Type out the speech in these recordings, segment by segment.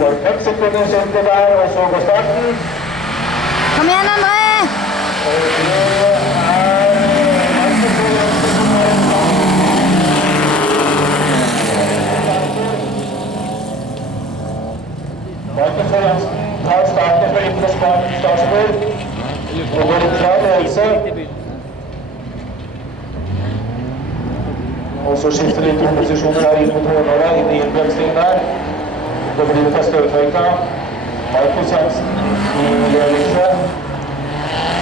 får 5 sekunder kjente der, og så går starten. Kom igjen, André! Og det er Markus Jansen tar starten fra ytterste startspor og går ut fra ledelse. Og så skifter litt posisjoner der inn mot Hårnåla, inn i innbremsningen der. Da blir det fra Støvtøyka. Markus Jansen i ledelse.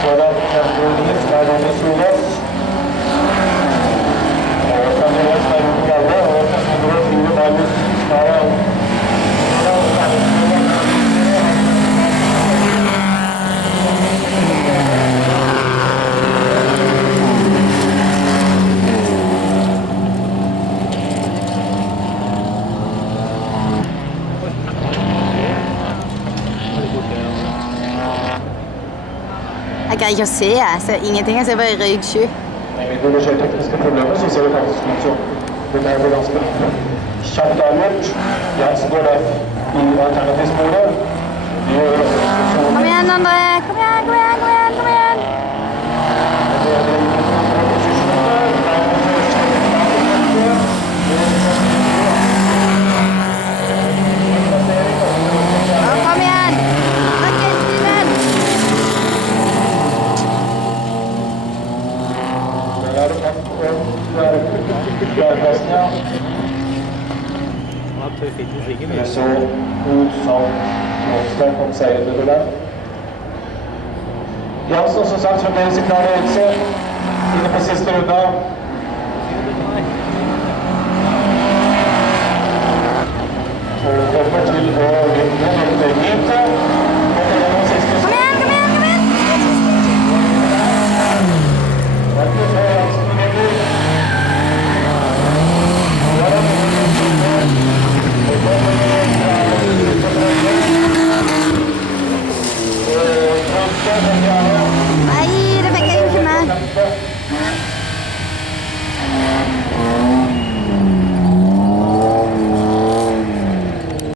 Foran Kjentronien, som er Ronny Solås. Og Kjentronien som er Ronny Galle, og Kjentronien 4 Magnus Skara. Jeg greier ikke å se, jeg ser ingenting. Jeg ser bare røyksky. Med det skjer tekniske problemer, så ser det faktisk ut som det er ganske kjapt avgjort. Jansen går der i alternativsporet. Kom igjen, André! Kom igjen, kom igjen, kom igjen, kom igjen! Kom igjen! Takk, Steven! Der er det kamp om fjerdeplassen, ja. Det så ut som Monster kom seieren over der. Jansen som sagt fremdeles i klar ledelse. Inne på siste runde. Og kommer til å